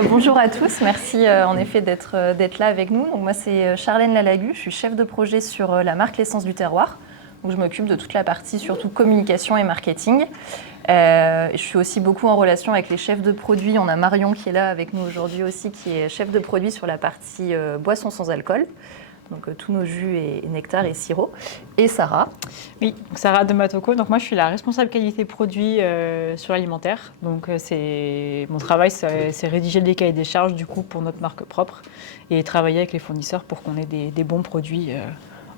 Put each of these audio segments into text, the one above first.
Bonjour à tous, merci en effet d'être là avec nous. Donc, moi c'est Charlène Lalagu, je suis chef de projet sur la marque L'Essence du Terroir. Donc, je m'occupe de toute la partie surtout communication et marketing. Je suis aussi beaucoup en relation avec les chefs de produits. On a Marion qui est là avec nous aujourd'hui aussi, qui est chef de produit sur la partie boissons sans alcool. Donc tous nos jus et nectar et sirop. Et Sarah. Oui, donc Sarah de Matoko. Donc moi je suis la responsable qualité produit sur l'alimentaire. Donc mon travail, c'est rédiger des cahiers des charges du coup pour notre marque propre et travailler avec les fournisseurs pour qu'on ait des bons produits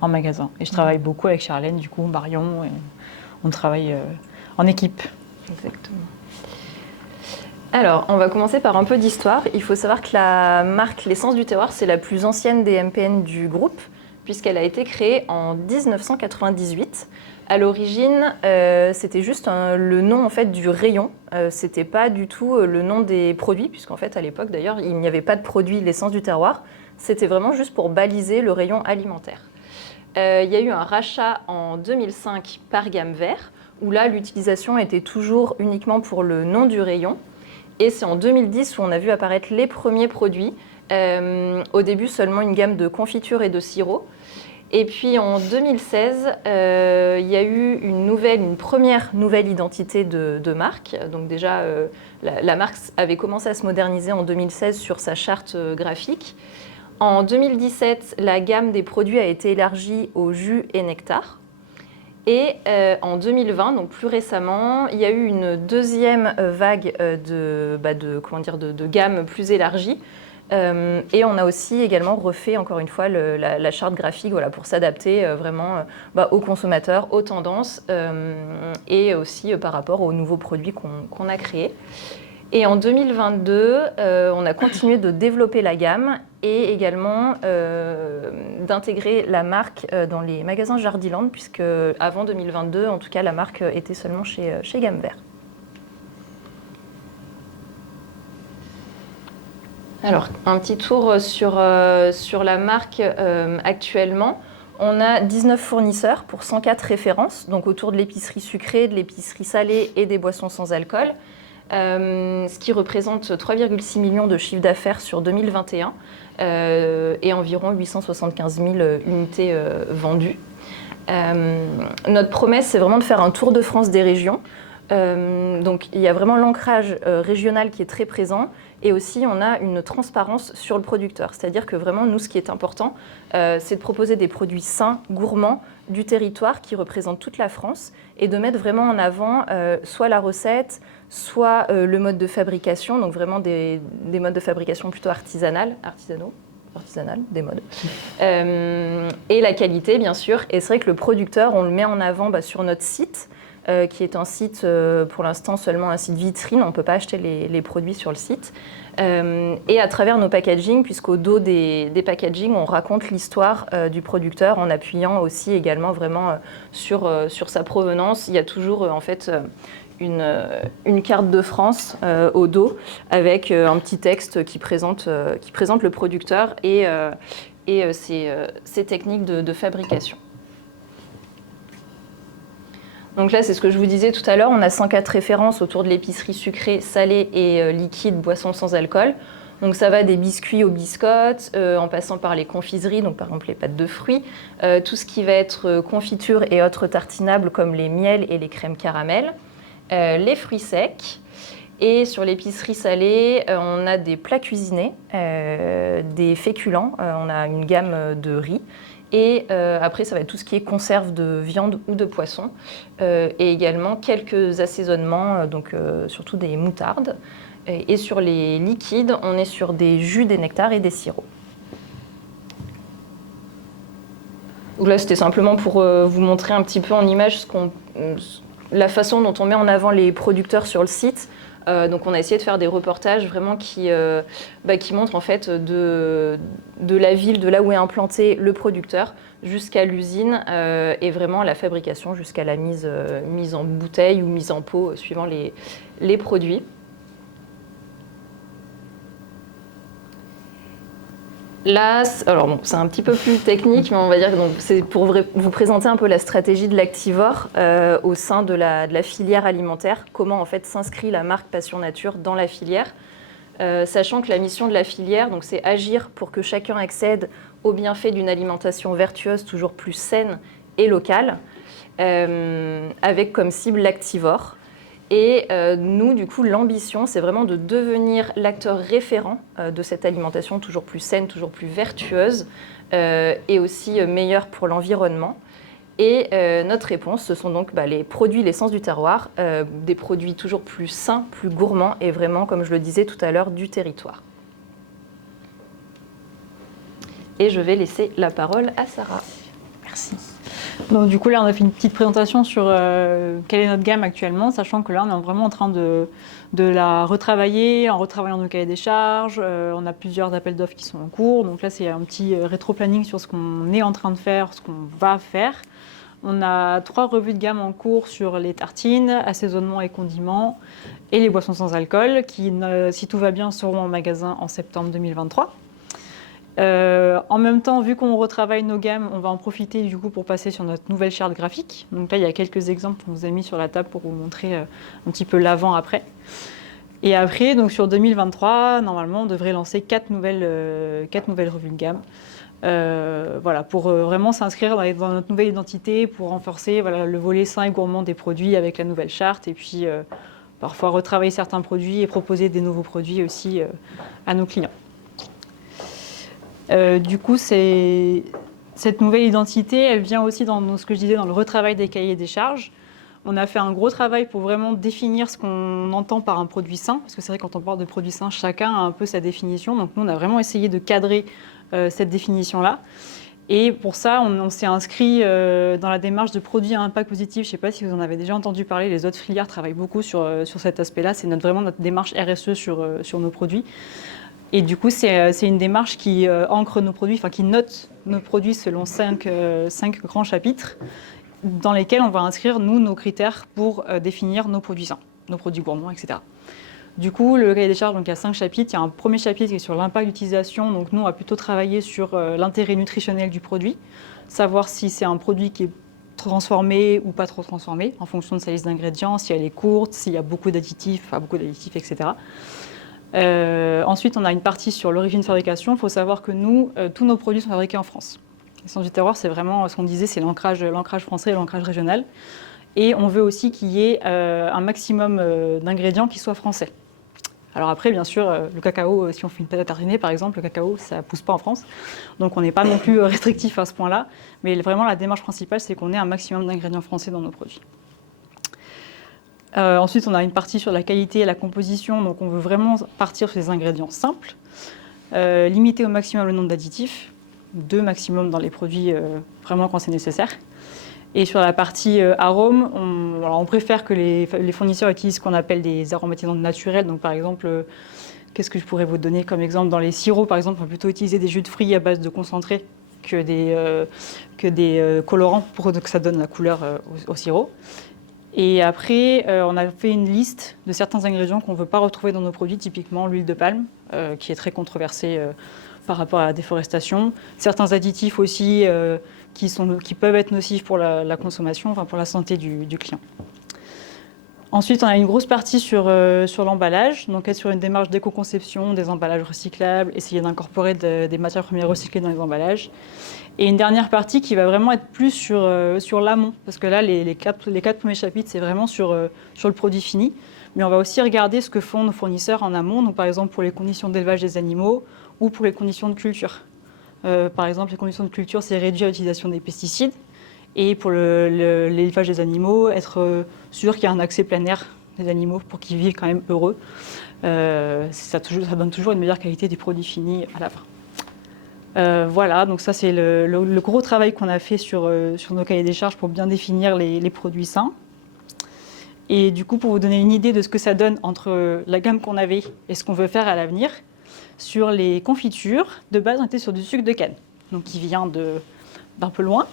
en magasin. Et je travaille beaucoup avec Charlène, du coup Marion. Et on travaille en équipe. Exactement. Alors, on va commencer par un peu d'histoire. Il faut savoir que la marque L'Essence du Terroir, c'est la plus ancienne des MPN du groupe, puisqu'elle a été créée en 1998. À l'origine, c'était juste le nom en fait, du rayon. C'était pas du tout le nom des produits, puisqu'en fait, à l'époque, d'ailleurs, il n'y avait pas de produit L'Essence du Terroir. C'était vraiment juste pour baliser le rayon alimentaire. Il y a eu un rachat en 2005 par Gamme Vert, où là, l'utilisation était toujours uniquement pour le nom du rayon. Et c'est en 2010 où on a vu apparaître les premiers produits. Au début, seulement une gamme de confitures et de sirop. Et puis en 2016, il y a eu une première nouvelle identité de marque. Donc déjà, la marque avait commencé à se moderniser en 2016 sur sa charte graphique. En 2017, la gamme des produits a été élargie aux jus et nectar. Et en 2020, donc plus récemment, il y a eu une deuxième vague de gamme plus élargie. Et on a aussi également refait, encore une fois, la charte graphique pour s'adapter vraiment aux consommateurs, aux tendances et aussi par rapport aux nouveaux produits qu'on a créés. Et en 2022, on a continué de développer la gamme et également d'intégrer la marque dans les magasins Jardiland, puisque avant 2022, en tout cas, la marque était seulement chez Gamme Vert. Alors, un petit tour sur la marque actuellement. On a 19 fournisseurs pour 104 références, donc autour de l'épicerie sucrée, de l'épicerie salée et des boissons sans alcool. Ce qui représente 3,6 millions de chiffre d'affaires sur 2021 et environ 875 000 unités vendues. Notre promesse, c'est vraiment de faire un tour de France des régions. Donc il y a vraiment l'ancrage régional qui est très présent et aussi on a une transparence sur le producteur. C'est-à-dire que vraiment nous ce qui est important c'est de proposer des produits sains, gourmands du territoire qui représentent toute la France et de mettre vraiment en avant soit la recette, soit le mode de fabrication, donc vraiment des modes de fabrication plutôt artisanaux, des modes. Et la qualité bien sûr, et c'est vrai que le producteur on le met en avant sur notre site, qui est un site, pour l'instant seulement un site vitrine, on ne peut pas acheter les produits sur le site. Et à travers nos packaging, puisqu'au dos des packaging, on raconte l'histoire du producteur en appuyant aussi également vraiment sur sa provenance. Il y a toujours en fait une carte de France au dos avec un petit texte qui présente le producteur et ses techniques de fabrication. Donc là, c'est ce que je vous disais tout à l'heure, on a 104 références autour de l'épicerie sucrée, salée et liquide, boissons sans alcool. Donc ça va des biscuits aux biscottes, en passant par les confiseries, donc par exemple les pâtes de fruits, tout ce qui va être confiture et autres tartinables comme les miels et les crèmes caramel, les fruits secs. Et sur l'épicerie salée, on a des plats cuisinés, des féculents, on a une gamme de riz. Et après, ça va être tout ce qui est conserve de viande ou de poisson. Et également quelques assaisonnements, donc surtout des moutardes. Et sur les liquides, on est sur des jus, des nectars et des sirops. Donc là, c'était simplement pour vous montrer un petit peu en image la façon dont on met en avant les producteurs sur le site. Donc on a essayé de faire des reportages vraiment qui montrent en fait de la ville, de là où est implanté le producteur, jusqu'à l'usine et vraiment la fabrication jusqu'à la mise en bouteille ou mise en pot suivant les produits. Là, alors bon, c'est un petit peu plus technique, mais on va dire que c'est pour vous présenter un peu la stratégie de l'Activore au sein de la filière alimentaire, comment en fait s'inscrit la marque Passion Nature dans la filière. sachant que la mission de la filière, donc, c'est agir pour que chacun accède aux bienfaits d'une alimentation vertueuse, toujours plus saine et locale, avec comme cible l'activore. Et nous, du coup, l'ambition, c'est vraiment de devenir l'acteur référent de cette alimentation toujours plus saine, toujours plus vertueuse et aussi meilleure pour l'environnement. Et notre réponse, ce sont donc les produits l'essence du terroir, des produits toujours plus sains, plus gourmands et vraiment, comme je le disais tout à l'heure, du territoire. Et je vais laisser la parole à Sarah. Merci. Donc du coup là on a fait une petite présentation sur quelle est notre gamme actuellement, sachant que là on est vraiment en train de la retravailler, en retravaillant nos cahiers des charges. On a plusieurs appels d'offres qui sont en cours, donc là c'est un petit rétro-planning sur ce qu'on est en train de faire, ce qu'on va faire. On a 3 revues de gamme en cours sur les tartines, assaisonnement et condiments et les boissons sans alcool qui, si tout va bien, seront en magasin en septembre 2023. En même temps, vu qu'on retravaille nos gammes, on va en profiter du coup pour passer sur notre nouvelle charte graphique. Donc là, il y a quelques exemples qu'on vous a mis sur la table pour vous montrer un petit peu l'avant-après. Et après, donc sur 2023, normalement, on devrait lancer 4 nouvelles revues de gamme. Voilà, pour vraiment s'inscrire dans notre nouvelle identité, pour renforcer le volet sain et gourmand des produits avec la nouvelle charte, et puis parfois retravailler certains produits et proposer des nouveaux produits aussi à nos clients. Du coup, cette nouvelle identité, elle vient aussi dans ce que je disais, dans le retravail des cahiers des charges. On a fait un gros travail pour vraiment définir ce qu'on entend par un produit sain, parce que c'est vrai que quand on parle de produit sain, chacun a un peu sa définition. Donc nous, on a vraiment essayé de cadrer cette définition-là. Et pour ça, on s'est inscrit dans la démarche de produits à impact positif. Je ne sais pas si vous en avez déjà entendu parler, les autres filières travaillent beaucoup sur cet aspect-là. C'est vraiment notre démarche RSE sur nos produits. Et du coup, c'est une démarche qui ancre nos produits, qui note nos produits selon 5 grands chapitres dans lesquels on va inscrire, nous, nos critères pour définir nos produits sains, nos produits gourmands, etc. Du coup, le cahier des charges, donc, il y a 5 chapitres. Il y a un premier chapitre qui est sur l'impact d'utilisation. Donc nous, on va plutôt travailler sur l'intérêt nutritionnel du produit, savoir si c'est un produit qui est transformée ou pas trop transformée, en fonction de sa liste d'ingrédients, si elle est courte, s'il y a beaucoup d'additifs, etc. Ensuite, on a une partie sur l'origine de fabrication. Il faut savoir que nous, tous nos produits sont fabriqués en France. L'essence du terroir, c'est vraiment ce qu'on disait, c'est l'ancrage français et l'ancrage régional. Et on veut aussi qu'il y ait un maximum d'ingrédients qui soient français. Alors après, bien sûr, le cacao, si on fait une pâte à tartiner, par exemple, le cacao, ça ne pousse pas en France. Donc on n'est pas non plus restrictif à ce point-là. Mais vraiment, la démarche principale, c'est qu'on ait un maximum d'ingrédients français dans nos produits. Ensuite, on a une partie sur la qualité et la composition. Donc on veut vraiment partir sur des ingrédients simples, limiter au maximum le nombre d'additifs, 2 maximum dans les produits, vraiment quand c'est nécessaire. Et sur la partie arômes, on préfère que les fournisseurs utilisent ce qu'on appelle des aromatisants naturels. Donc par exemple, qu'est-ce que je pourrais vous donner comme exemple? Dans les sirops, par exemple, on va plutôt utiliser des jus de fruits à base de concentré que des colorants pour que ça donne la couleur au sirop. Et après, on a fait une liste de certains ingrédients qu'on ne veut pas retrouver dans nos produits, typiquement l'huile de palme, qui est très controversée par rapport à la déforestation. Certains additifs aussi qui peuvent être nocifs pour la consommation, pour la santé du client. Ensuite, on a une grosse partie sur l'emballage, donc être sur une démarche d'éco-conception, des emballages recyclables, essayer d'incorporer des matières premières recyclées dans les emballages. Et une dernière partie qui va vraiment être plus sur l'amont, parce que là, les 4 premiers chapitres, c'est vraiment sur le produit fini. Mais on va aussi regarder ce que font nos fournisseurs en amont, donc par exemple pour les conditions d'élevage des animaux ou pour les conditions de culture. Par exemple, les conditions de culture, c'est réduire l'utilisation des pesticides. Et pour l'élevage des animaux, être sûr qu'il y a un accès plein air des animaux pour qu'ils vivent quand même heureux. Ça donne toujours une meilleure qualité du produit fini à la fin. Voilà, donc ça c'est le gros travail qu'on a fait sur nos cahiers des charges pour bien définir les produits sains. Et du coup, pour vous donner une idée de ce que ça donne entre la gamme qu'on avait et ce qu'on veut faire à l'avenir, sur les confitures, de base on était sur du sucre de canne, donc qui vient d'un peu loin,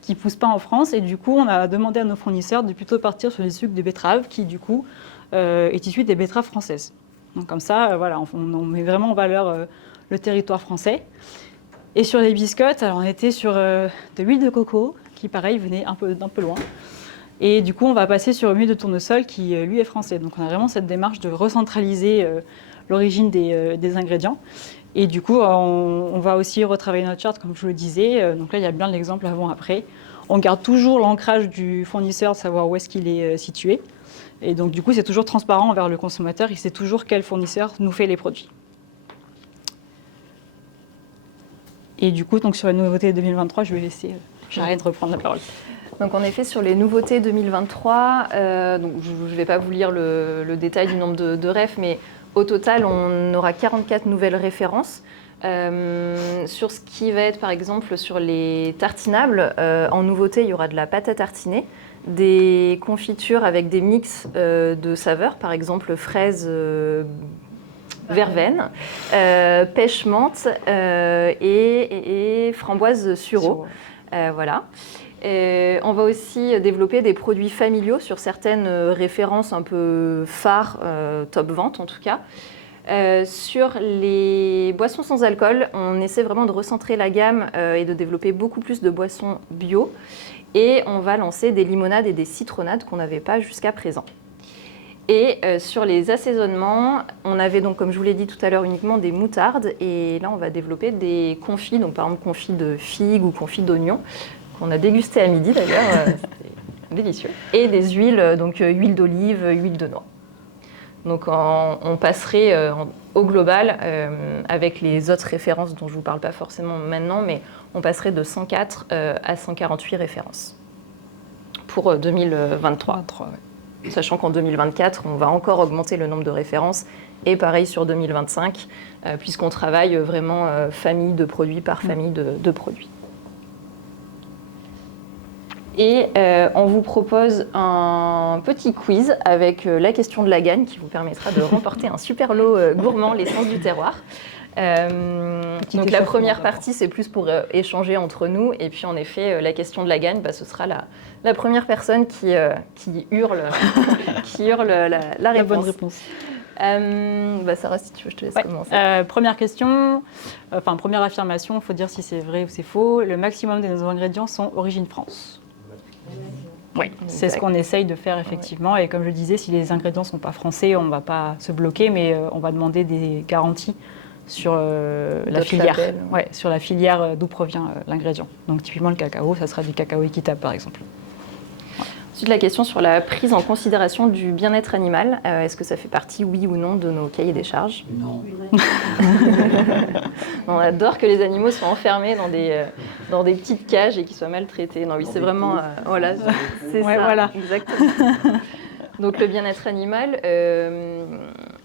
qui ne pousse pas en France. Et du coup, on a demandé à nos fournisseurs de plutôt partir sur des sucres de betterave qui, du coup, est issu des betteraves françaises. Donc comme ça, voilà, on met vraiment en valeur le territoire français. Et sur les biscottes, alors on était sur de l'huile de coco, qui, pareil, venait d'un peu loin. Et du coup, on va passer sur l'huile de tournesol qui, lui, est français. Donc on a vraiment cette démarche de recentraliser l'origine des ingrédients. Et du coup, on va aussi retravailler notre charte, comme je vous le disais. Donc là, il y a bien l'exemple avant-après. On garde toujours l'ancrage du fournisseur, de savoir où est-ce qu'il est situé. Et donc, du coup, c'est toujours transparent envers le consommateur. Il sait toujours quel fournisseur nous fait les produits. Et du coup, donc, sur les nouveautés 2023, je vais laisser Charlotte reprendre la parole. Donc en effet, sur les nouveautés 2023, donc je ne vais pas vous lire le détail du nombre de refs, mais au total, on aura 44 nouvelles références. Sur ce qui va être par exemple sur les tartinables, en nouveauté, il y aura de la pâte à tartiner, des confitures avec des mix de saveurs, par exemple fraise, verveine, pêche menthe et framboise sureau. Voilà. On va aussi développer des produits familiaux sur certaines références un peu phares, top vente en tout cas. Sur les boissons sans alcool, on essaie vraiment de recentrer la gamme et de développer beaucoup plus de boissons bio. Et on va lancer des limonades et des citronnades qu'on n'avait pas jusqu'à présent. Et sur les assaisonnements, on avait donc, comme je vous l'ai dit tout à l'heure, uniquement des moutardes. Et là, on va développer des confits, donc par exemple confit de figues ou confit d'oignons, qu'on a dégusté à midi d'ailleurs, c'était délicieux. Et des huiles, donc huile d'olive, huile de noix. Donc on passerait au global, avec les autres références dont je ne vous parle pas forcément maintenant, mais on passerait de 104 à 148 références pour 2023. Ouais. Sachant qu'en 2024, on va encore augmenter le nombre de références, et pareil sur 2025, puisqu'on travaille vraiment famille de produits par famille de produits. Et on vous propose un petit quiz avec la question de la gagne qui vous permettra de remporter un super lot gourmand, l'essence du terroir. Donc la première partie, c'est plus pour échanger entre nous. Et puis en effet, la question de la gagne, ce sera la première personne qui hurle, la réponse. La bonne réponse. Sarah, si tu veux, je te laisse commencer. Première question, première affirmation, il faut dire si c'est vrai ou c'est faux. Le maximum de nos ingrédients sont origine France. Oui, c'est ce qu'on essaye de faire effectivement. Ouais. Et comme je le disais, si les ingrédients ne sont pas français, on ne va pas se bloquer, mais on va demander des garanties sur la filière. Ouais, sur la filière d'où provient l'ingrédient. Donc typiquement le cacao, ça sera du cacao équitable par exemple. Ensuite, la question sur la prise en considération du bien-être animal. Est-ce que ça fait partie, oui ou non, de nos cahiers des charges ? Non. On adore que les animaux soient enfermés dans des petites cages et qu'ils soient maltraités. Non, oui, c'est vraiment... voilà, c'est ça, voilà. Exactement. Donc le bien-être animal,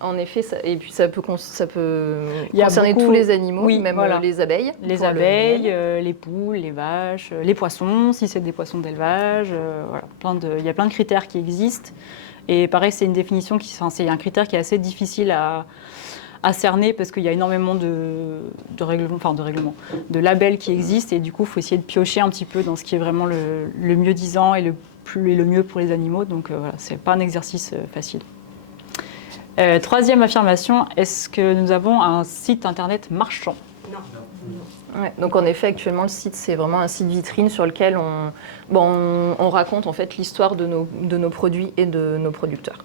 en effet, et puis ça peut concerner tous les animaux, oui, même voilà. Les abeilles. Les abeilles, les poules, les vaches, les poissons, si c'est des poissons d'élevage. Voilà, il y a plein de critères qui existent. Et pareil, c'est une définition c'est un critère qui est assez difficile à cerner parce qu'il y a énormément de labels qui existent. Et du coup, il faut essayer de piocher un petit peu dans ce qui est vraiment le mieux disant et le mieux pour les animaux. Donc voilà, c'est pas un exercice facile. Troisième affirmation, est-ce que nous avons un site internet marchand ? Non. Ouais, donc en effet, actuellement, le site, c'est vraiment un site vitrine sur lequel on raconte en fait l'histoire de nos produits et de nos producteurs.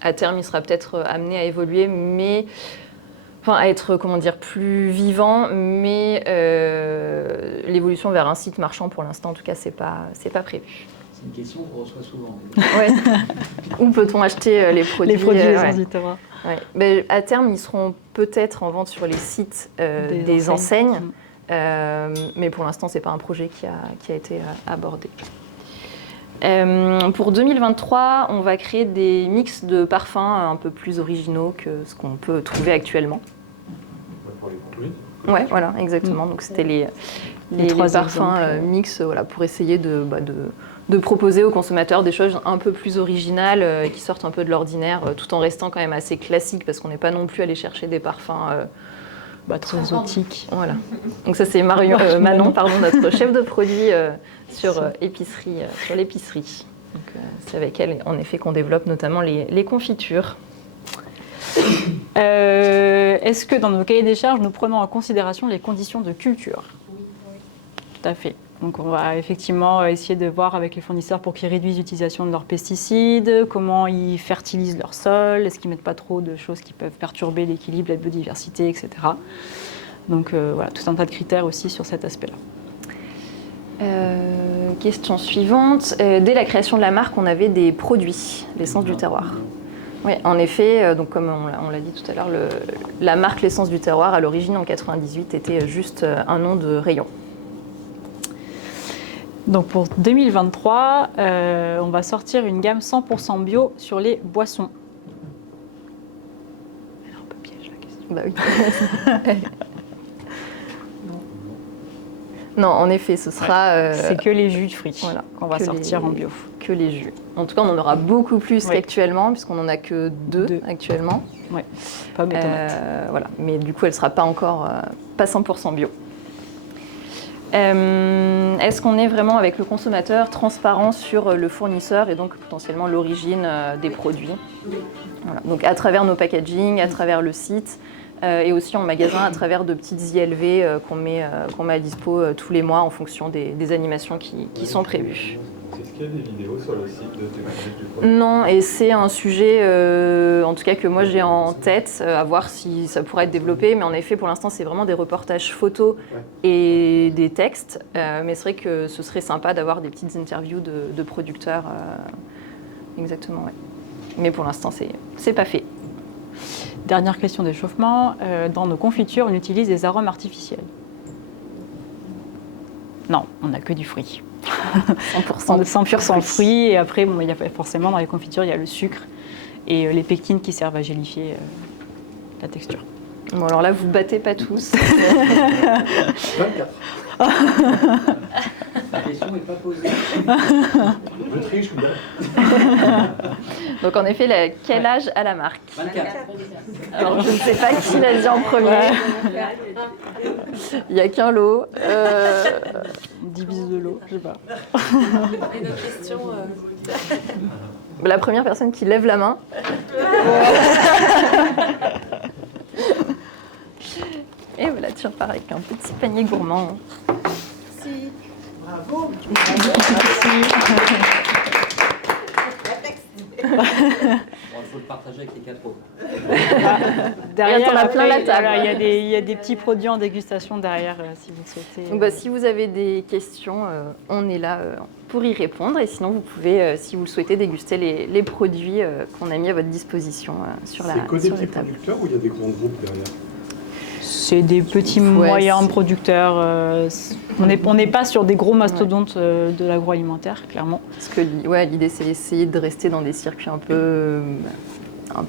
À terme, il sera peut-être amené à évoluer, mais à être plus vivant, mais l'évolution vers un site marchand, pour l'instant, en tout cas, c'est pas prévu. C'est une question qu'on reçoit souvent. Ouais. Où peut-on acheter les produits ouais. À terme, ils seront peut-être en vente sur les sites des enseignes. Mais pour l'instant, ce n'est pas un projet qui a été abordé. Pour 2023, on va créer des mix de parfums un peu plus originaux que ce qu'on peut trouver actuellement. Ouais, voilà, exactement. Donc c'était les parfums mix, pour essayer de proposer aux consommateurs des choses un peu plus originales, qui sortent un peu de l'ordinaire, tout en restant quand même assez classique, parce qu'on n'est pas non plus allé chercher des parfums très exotiques. Voilà. Donc ça c'est Manon, notre chef de produit sur l'épicerie. Donc c'est avec elle, en effet, qu'on développe notamment les confitures. Est-ce que dans nos cahiers des charges, nous prenons en considération les conditions de culture ? Oui. Tout à fait. Donc on va effectivement essayer de voir avec les fournisseurs pour qu'ils réduisent l'utilisation de leurs pesticides, comment ils fertilisent leur sol, est-ce qu'ils ne mettent pas trop de choses qui peuvent perturber l'équilibre, la biodiversité, etc. Donc voilà, tout un tas de critères aussi sur cet aspect-là. Question suivante. Dès la création de la marque, on avait des produits, l'essence du terroir. Oui, en effet, donc comme on l'a dit tout à l'heure, la marque l'essence du terroir, à l'origine, en 98, était juste un nom de rayon. Donc pour 2023, on va sortir une gamme 100% bio sur les boissons. Elle est un peu piège la question. Bah oui. Non, en effet, ce sera... c'est que les jus de fruits qu'on va sortir en bio. Que les jus. En tout cas, on en aura beaucoup plus qu'actuellement, puisqu'on n'en a que deux actuellement. Oui, pommes et tomates. Voilà. Mais du coup, elle ne sera pas encore pas 100% bio. Est-ce qu'on est vraiment avec le consommateur transparent sur le fournisseur et donc potentiellement l'origine des produits? Voilà. Donc à travers nos packaging, à travers le site et aussi en magasin à travers de petites ILV qu'on met à dispo tous les mois en fonction des animations qui sont prévues. Est-ce qu'il y a des vidéos sur le site de thématique du produit? Non, et c'est un sujet, en tout cas que moi j'ai en tête, à voir si ça pourrait être développé. Mais en effet, pour l'instant, c'est vraiment des reportages photos et des textes. Mais c'est vrai que ce serait sympa d'avoir des petites interviews de producteurs. Exactement, ouais. Mais pour l'instant, c'est pas fait. Dernière question d'échauffement. Dans nos confitures, on utilise des arômes artificiels? Non, on n'a que du fruit. 100% fruits. Et après, bon, forcément, dans les confitures, il y a le sucre et les pectines qui servent à gélifier la texture. Bon, alors là, vous battez pas tous. 24. La question n'est pas posée. Je triche, là. Donc en effet, quel âge a la marque? 24. Alors je ne sais pas qui l'a dit en premier. Il n'y a qu'un lot. 10 bises de l'eau, je sais pas. Et notre question. La première personne qui lève la main. Et voilà, tu repars avec un petit panier gourmand. Si. Bravo. Bon, il faut le partager avec les 4 autres. Derrière, on a plein la table. Voilà, il y a des petits produits en dégustation derrière, si vous souhaitez. Donc, si vous avez des questions, on est là pour y répondre. Et sinon, vous pouvez, si vous le souhaitez, déguster les produits qu'on a mis à votre disposition sur la table. C'est que des petits producteurs ou il y a des grands groupes derrière? C'est des petits moyens producteurs. On n'est pas sur des gros mastodontes de l'agroalimentaire, clairement. Parce que l'idée, c'est d'essayer de rester dans des circuits un peu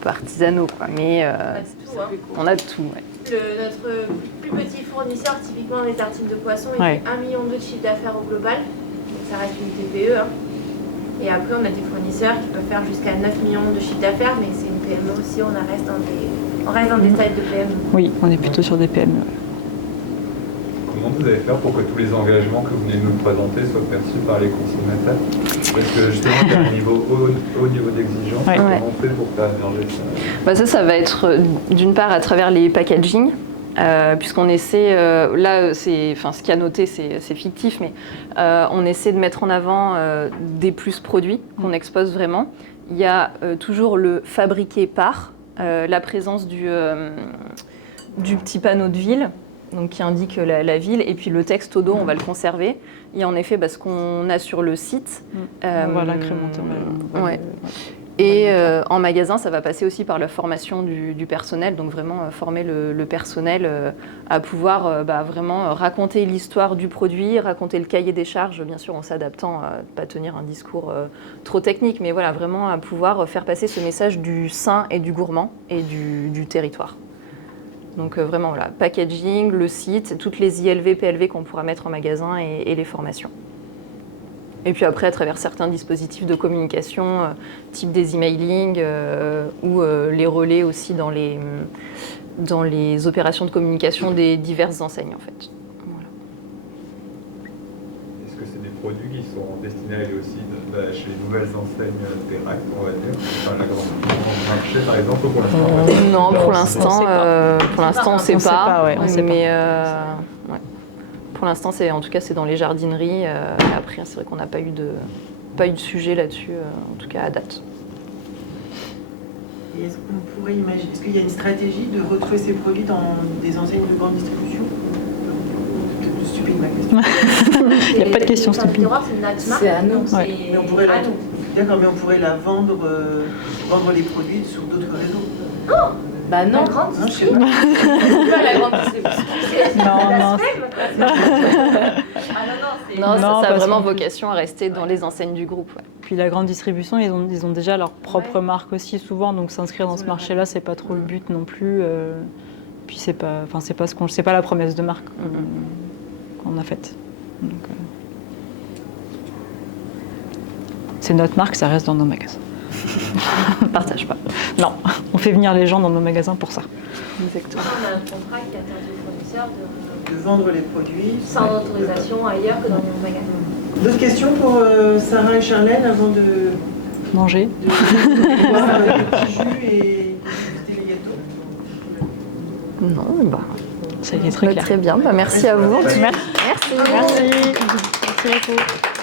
artisanaux, quoi. Mais on a de tout. Ouais. Notre plus petit fournisseur, typiquement les tartines de poisson, il fait 1 million de chiffre d'affaires au global. Donc ça reste une TPE. Hein. Et après, on a des fournisseurs qui peuvent faire jusqu'à 9 millions de chiffre d'affaires, mais c'est une PME aussi, on reste dans des tailles de PME. Oui, on est plutôt sur des PME. Comment vous allez faire pour que tous les engagements que vous venez de nous présenter soient perçus par les consommateurs? Parce que justement, il y a un haut niveau d'exigence. Comment on fait pour faire émerger ça? Ça va être d'une part à travers les packaging. Puisqu'on essaie, là, ce qui a noté, c'est fictif, mais on essaie de mettre en avant des plus produits qu'on expose vraiment. Il y a toujours le fabriqué par, la présence du petit panneau de ville, donc qui indique la ville, et puis le texte au dos, on va le conserver. Il y a en effet ce qu'on a sur le site. On va l'incrémenter. Et en magasin, ça va passer aussi par la formation du personnel, donc vraiment former le personnel à pouvoir vraiment raconter l'histoire du produit, raconter le cahier des charges, bien sûr en s'adaptant, pas tenir un discours trop technique, mais voilà, vraiment à pouvoir faire passer ce message du sain et du gourmand et du territoire. Donc vraiment, voilà, packaging, le site, toutes les ILV, PLV qu'on pourra mettre en magasin et les formations. Et puis après, à travers certains dispositifs de communication, type des emailing ou les relais aussi dans les opérations de communication des diverses enseignes, en fait. Voilà. Est-ce que c'est des produits qui sont destinés à aller aussi chez les nouvelles enseignes Peract, on va dire, enfin la grande marché par exemple, ou pour l'instant? Non, pour l'instant, on ne sait pas. On sait pas. Pour l'instant, en tout cas, c'est dans les jardineries. Après, c'est vrai qu'on n'a pas eu de sujet là-dessus, en tout cas à date. Et est-ce qu'on pourrait imaginer, est-ce qu'il y a une stratégie de retrouver ces produits dans des enseignes de grande distribution? C'est stupide ma question. Il n'y a pas de question stupide. C'est notre marque. C'est à nous. donc Ouais. Mais on pourrait à nous. D'accord, mais on pourrait la vendre les produits sur d'autres réseaux. Bah non. La grande Non, je sais pas. Pas la grande distribution. Non, non. Non, ça Non, a parce vraiment qu'en plus- vocation à rester dans les enseignes du groupe. Ouais. Puis la grande distribution, ils ont déjà leur propre marque aussi souvent, donc s'inscrire dans ce marché-là, c'est pas trop le but non plus. Puis c'est pas la promesse de marque qu'on a faite. Donc, c'est notre marque, ça reste dans nos magasins. Partage pas. Non, on fait venir les gens dans nos magasins pour ça. Exactement. On a un contrat qui interdit aux fournisseurs De vendre les produits. sans autorisation ailleurs que dans nos magasins. D'autres questions pour Sarah et Charlène avant de Manger. boire des petits jus et déguster les gâteaux? Non, bah, Ça y est, très clair. très bien. Bah, merci à vous. Merci. Merci. Merci. Merci beaucoup.